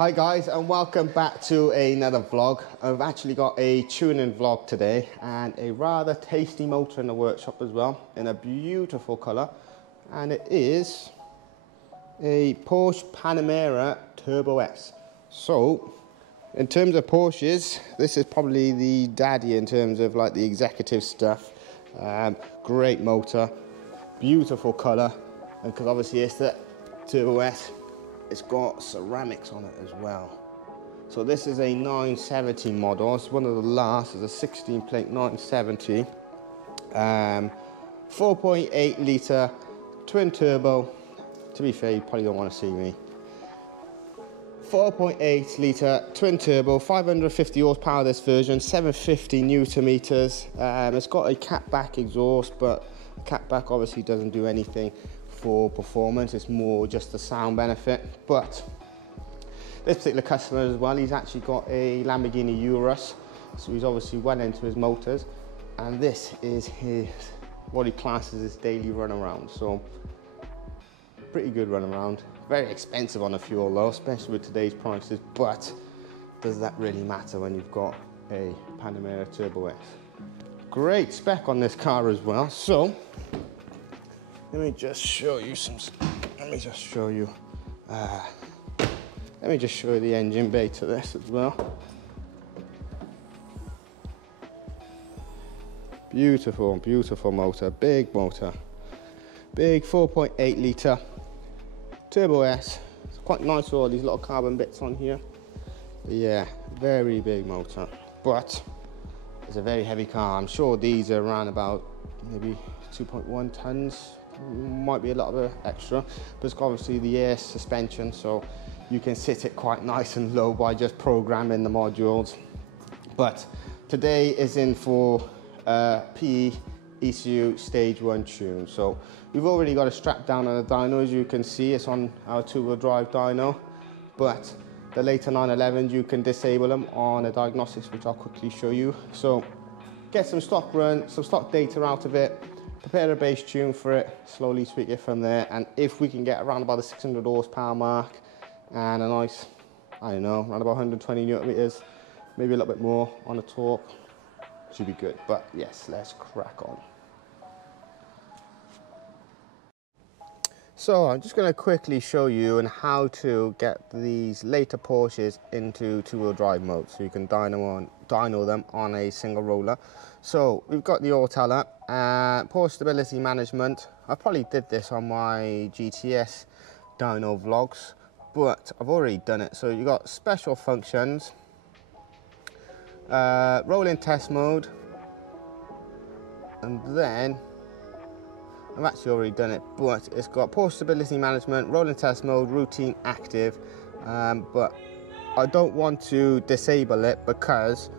Hi guys, and welcome back to another vlog. I've actually got a tuning vlog today and a rather tasty motor in the workshop as well, in a beautiful colour, and it is a Porsche Panamera Turbo S. So in terms of Porsches, this is probably the daddy in terms of like the executive stuff. Great motor, beautiful colour, and because obviously it's the Turbo S, it's got ceramics on it as well. So this is a 970 model. It's one of the last. It's a 16 plate 970. 4.8 litre twin turbo. To be fair, you probably don't want to see me. 4.8 litre twin turbo, 550 horsepower this version, 750 newton meters. It's got a catback exhaust, but catback obviously doesn't do anything for performance. It's more just a sound benefit. But this particular customer as well, he's actually got a Lamborghini Urus, so he's obviously well into his motors, and this is his what he classes his daily run around. So pretty good run around. Very expensive on the fuel though, especially with today's prices, but does that really matter when you've got a Panamera Turbo S? Great spec on this car as well. So let me just show you let me just show you the engine bay to this as well. Beautiful, beautiful motor, big 4.8 litre Turbo S. It's quite nice with all these little carbon bits on here. But yeah, very big motor, but it's a very heavy car. I'm sure these are around about maybe 2.1 tons. Might be a lot of extra, but it's got obviously the air suspension, so you can sit it quite nice and low by just programming the modules. But today is in for PE ECU stage 1 tune. So we've already got a strap down on the dyno. As you can see, it's on our 2-wheel drive dyno, but the later 911s you can disable them on the diagnostics, which I'll quickly show you. So get some stock data out of it, prepare a base tune for it, slowly tweak it from there, and if we can get around about the 600 horsepower mark and a nice, I don't know, around about 120 newton meters, maybe a little bit more on the torque, should be good. But yes, let's crack on. So I'm just going to quickly show you on how to get these later Porsches into 2-wheel drive mode, so you can dyno them on a single roller. So we've got the autoler, Porsche stability management. I probably did this on my GTS dyno vlogs, but I've already done it. So you've got special functions, rolling test mode, and then I've actually already done it, but it's got Porsche stability management, rolling test mode, routine active, but I don't want to disable it because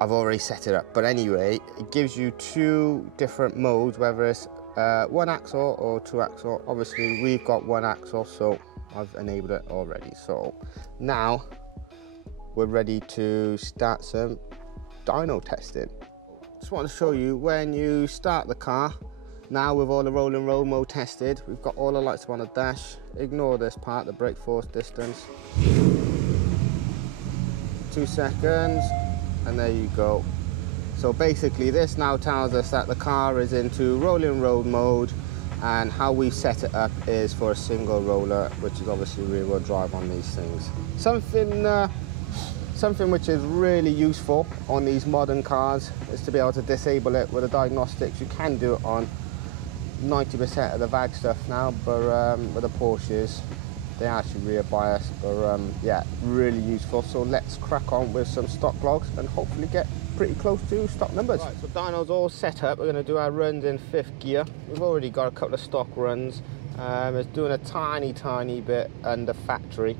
I've already set it up. But anyway, it gives you 2 different modes, whether it's 1 axle or 2 axle. Obviously we've got 1 axle, so I've enabled it already. So now we're ready to start some dyno testing. Just want to show you when you start the car. Now with all the roll and roll mode tested, we've got all the lights on the dash. Ignore this part, the brake force distance. 2 seconds, and there you go. So basically this now tells us that the car is into rolling road mode, and how we set it up is for a single roller, which is obviously rear wheel drive on these things. Something which is really useful on these modern cars is to be able to disable it with the diagnostics. You can do it on 90% of the VAG stuff now, but with the Porsches, they actually rear bias. But yeah, really useful. So let's crack on with some stock logs and hopefully get pretty close to stock numbers. Right, so dyno's all set up. We're going to do our runs in 5th gear. We've already got a couple of stock runs. It's doing a tiny bit under factory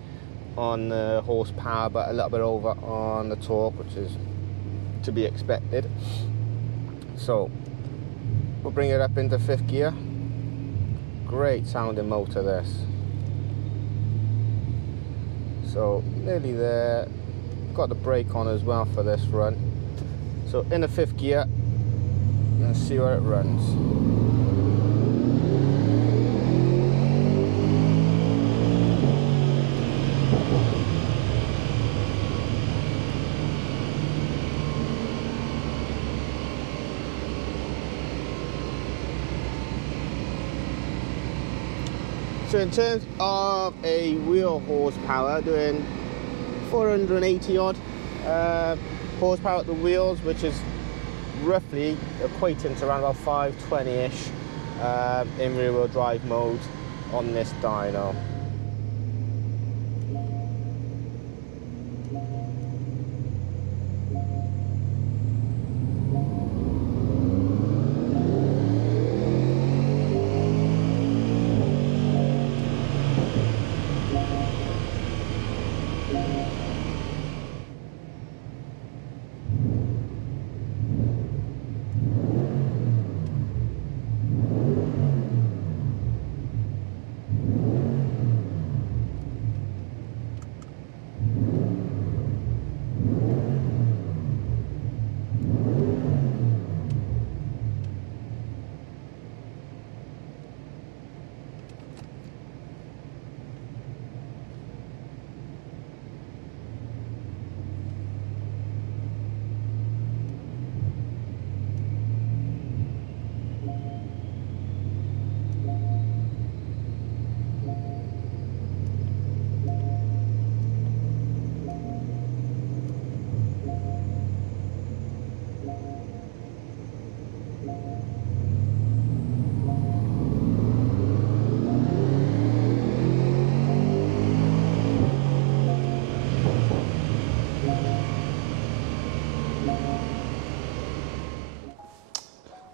on the horsepower, but a little bit over on the torque, which is to be expected. So we'll bring it up into 5th gear. Great sounding motor this. So nearly there. Got the brake on as well for this run. So in the 5th gear, let's see where it runs. So in terms of a wheel horsepower, doing 480 odd horsepower at the wheels, which is roughly equating to around about 520-ish in rear wheel drive mode on this dyno.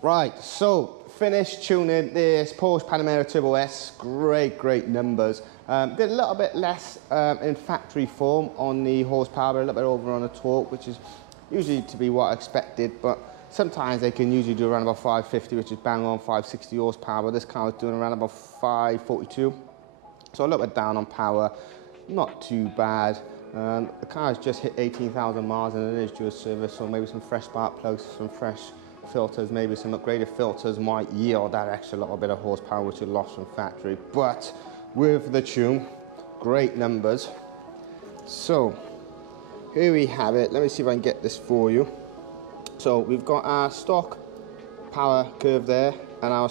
Right, so finished tuning this Porsche Panamera Turbo S. Great numbers. Did a little bit less in factory form on the horsepower, a little bit over on the torque, which is usually to be what I expected, but sometimes they can usually do around about 550, which is bang on 560 horsepower. This car was doing around about 542, so a little bit down on power, not too bad. The car has just hit 18,000 miles and it is due a service, so maybe some fresh spark plugs, some fresh filters, maybe some upgraded filters might yield that extra little bit of horsepower which you lost from factory. But with the tune, great numbers. So here we have it. Let me see if I can get this for you. So we've got our stock power curve there and our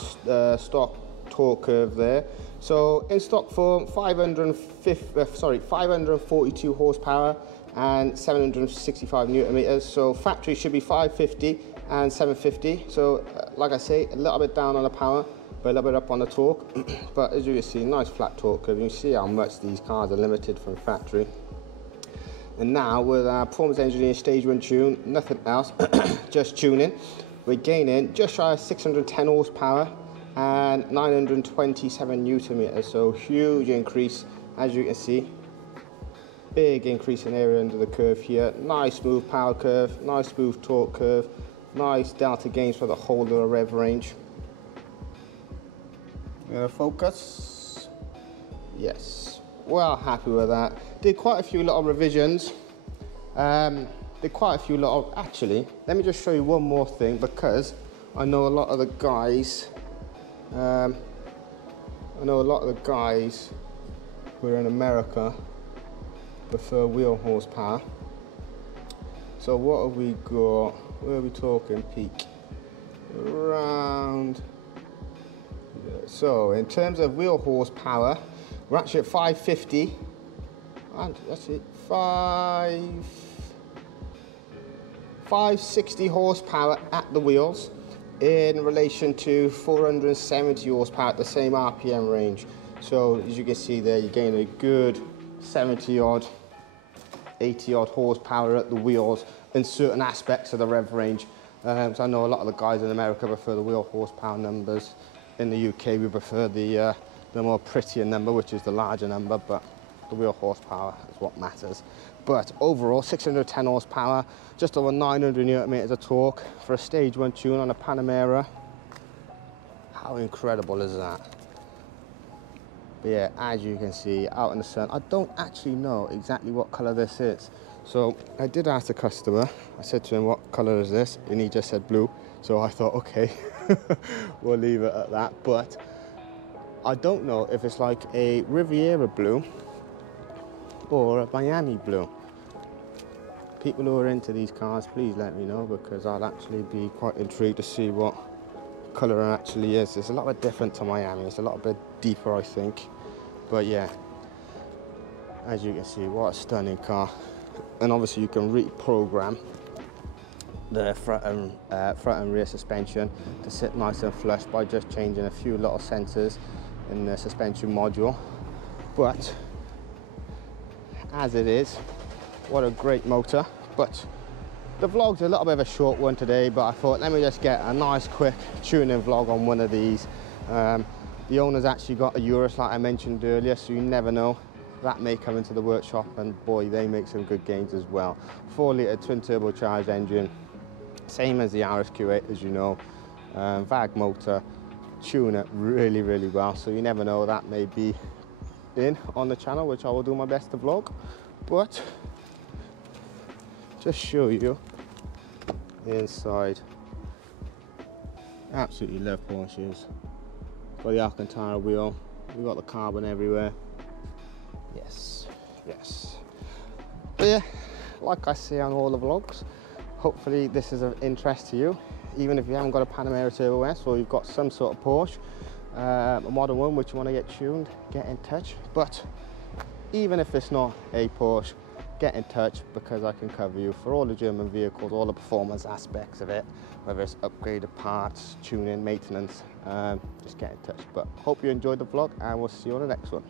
stock torque curve there. So in stock form, 542 horsepower and 765 newton meters. So factory should be 550 and 750. So like I say, a little bit down on the power, but a little bit up on the torque. But as you can see, nice flat torque curve. You can see how much these cars are limited from factory. And now with our performance engineering stage 1 tune, nothing else, just tuning, we're gaining just shy of 610 horsepower and 927 newton meters. So huge increase, as you can see. Big increase in area under the curve here. Nice smooth power curve, nice smooth torque curve, nice delta gains for the whole of the rev range. Focus. Yes, well happy with that. Did quite a few little revisions. Actually, let me just show you one more thing, because I know a lot of the guys, who are in America prefer wheel horsepower. So what have we got? Where are we talking peak? Around. So in terms of wheel horsepower, we're actually at 550, and that's it, 560 horsepower at the wheels in relation to 470 horsepower at the same RPM range. So as you can see there, you're getting a good 70 odd, 80 odd horsepower at the wheels in certain aspects of the rev range. So I know a lot of the guys in America prefer the wheel horsepower numbers. In the UK, we prefer the more prettier number, which is the larger number, but the wheel horsepower is what matters. But overall, 610 horsepower, just over 900 newton meters of torque for a stage 1 tune on a Panamera. How incredible is that? But yeah, as you can see, out in the sun, I don't actually know exactly what color this is. So I did ask the customer, I said to him, what color is this? And he just said blue. So I thought, okay, we'll leave it at that. But I don't know if it's like a Riviera blue or a Miami blue. People who are into these cars, please let me know, because I'll actually be quite intrigued to see what color it actually is. It's a lot bit different to Miami. It's a lot bit deeper, I think. But yeah, as you can see, what a stunning car. And obviously you can reprogram the front and rear suspension to sit nice and flush by just changing a few little sensors in the suspension module. But as it is, what a great motor. But the vlog's a little bit of a short one today, but I thought let me just get a nice quick tuning vlog on one of these. The owner's actually got a Urus like I mentioned earlier, so you never know. That may come into the workshop, and boy, they make some good gains as well. 4-litre twin turbocharged engine, same as the RSQ8, as you know. VAG motor, tune it really, really well, so you never know, that may be in on the channel, which I will do my best to vlog. But just show you the inside. Absolutely love Porsches. Got the Alcantara wheel, we've got the carbon everywhere. Yes, yes. But yeah, like I say on all the vlogs, hopefully this is of interest to you. Even if you haven't got a Panamera Turbo S, or you've got some sort of Porsche, a modern one which you want to get tuned, get in touch. But even if it's not a Porsche, get in touch, because I can cover you for all the German vehicles, all the performance aspects of it, whether it's upgraded parts, tuning, maintenance. Just get in touch. But hope you enjoyed the vlog, and we'll see you on the next one.